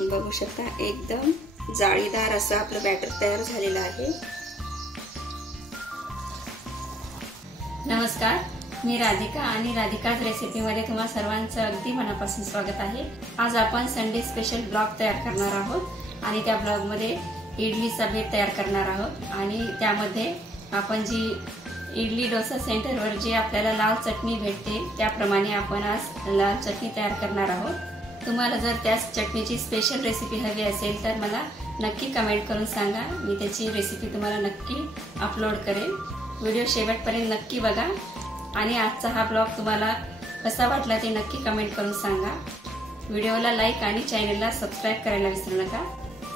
बघू शकता एकदम जाळीदार असं आपलं बॅटर तयार झालेलं आहे। नमस्कार, मी राधिका आणि राधिकाज रेसिपीमध्ये तुम्हा सर्वांचं अगदी मनापासून स्वागत आहे। आज आपण संडे स्पेशल ब्लॉग तयार करणार आहोत आणि त्या ब्लॉगमध्ये इडलीचा बेत तयार करणार आहोत आणि त्यामध्ये आपण जी इडली डोसा सेंटरवर जे आपल्याला लाल चटणी भेटते त्याप्रमाणे आपण आज लाल चटणी तयार करणार आहोत। तुम्हाला जर त्याच चटणीची स्पेशल रेसिपी हवी असेल तर मला नक्की कमेंट करून सांगा, मी त्याची रेसिपी तुम्हाला नक्की अपलोड करेन। व्हिडिओ शेवटपर्यंत नक्की बघा आणि आजचा हा ब्लॉग तुम्हाला कसा वाटला ते नक्की कमेंट करून सांगा। व्हिडिओला लाईक आणि चॅनलला सबस्क्राइब करायला विसरू नका।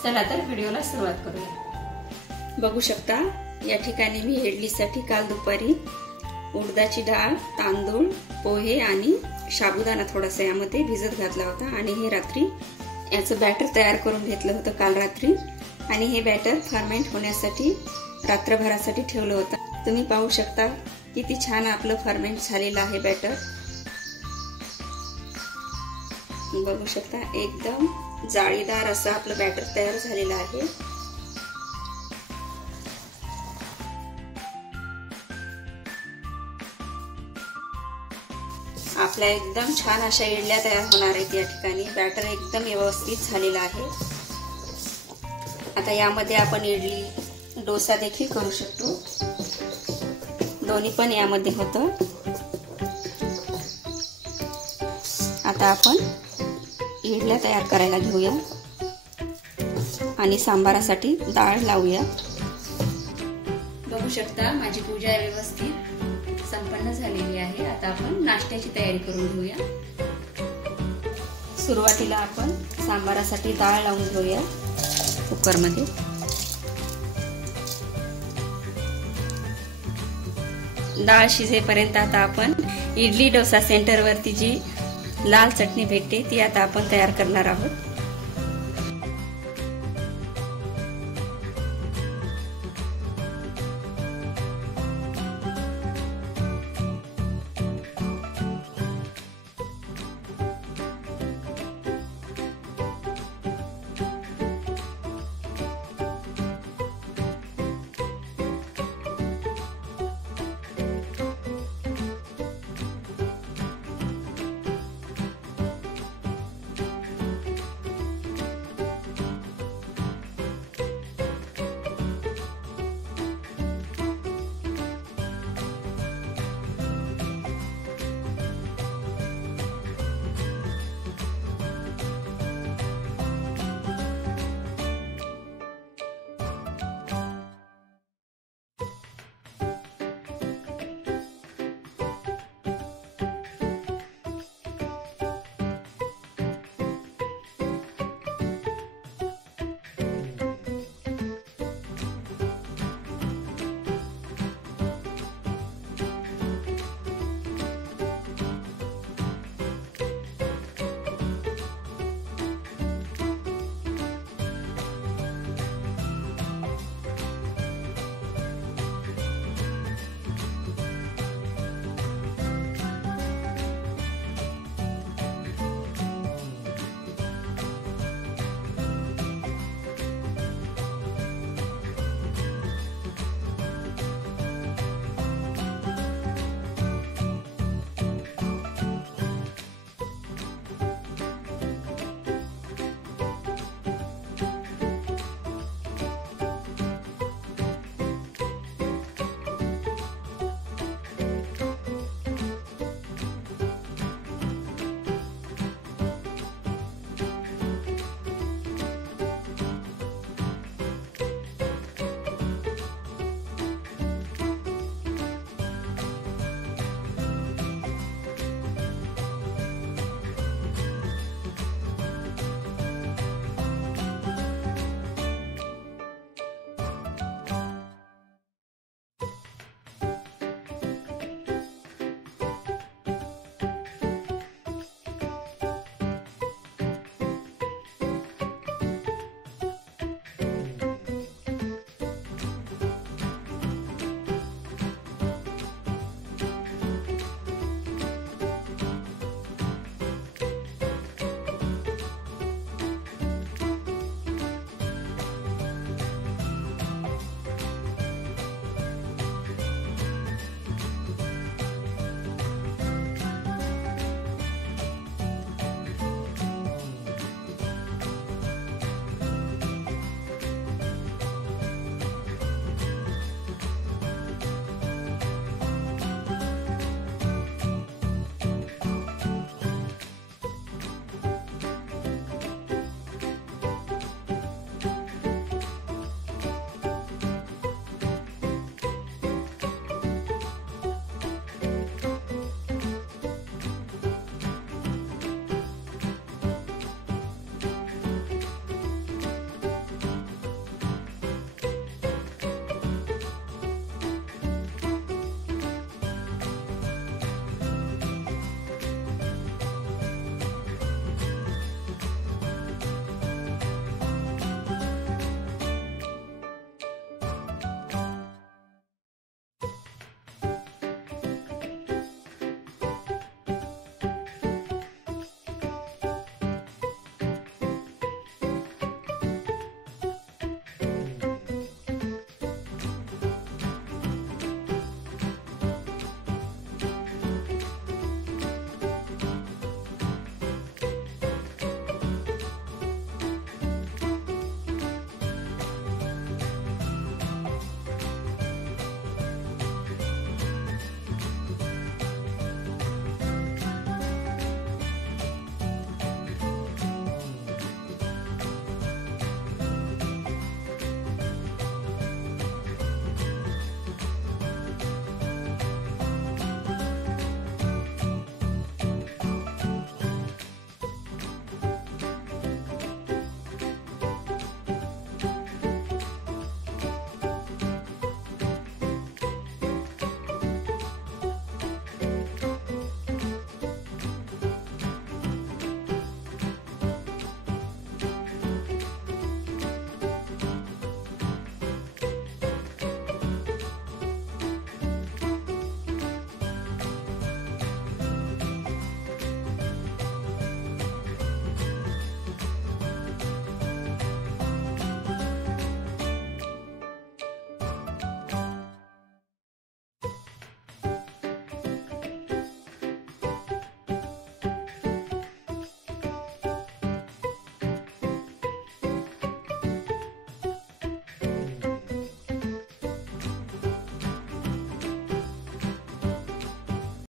चला तर व्हिडिओला सुरुवात करूया। बघू शकता या ठिकाणी मी इडलीसाठी काल दुपारी उडदाची डाळ, तांदूळ, पोहे आणि साबुदाणा थोडासा यामध्ये भिजत घातला होता आणि हे रात्री याचं बॅटर तयार करून घेतलं होतं काल रात्री आणि हे बॅटर फर्मेंट होण्यासाठी रात्रभरासाठी ठेवलं होतं। तुम्ही पाहू शकता किती छान आपलं फर्मेंट झालेलं आहे बॅटर। बघू शकता एकदम जाळीदार असं आपलं बॅटर तयार झालेलं आहे। आपल्या एकदम छान अशा इडल्या तयार होणार आहेत। या ठिकाणी बॅटर एकदम व्यवस्थित झालेला आहे। आता यामध्ये आपण इडली डोसा देखील करू शकतो, दोन्ही पण यामध्ये होतं। आता आपण इडल्या तयार करायला घेऊया आणि सांबारासाठी डाळ लावूया। बघू शकता माझी पूजा व्यवस्थित संपन्न झालेली आहे। आता आपण नाश्त्याची तयारी करून घेऊया। सुरुवातीला आपण सांबारासाठी डाळ लावून घेऊया कुकरमध्ये। डाळ शिजेपर्यंत आता आपण इडली डोसा सेंटरवरती जी लाल चटणी भेटते ती आता आपण तयार करणार आहोत।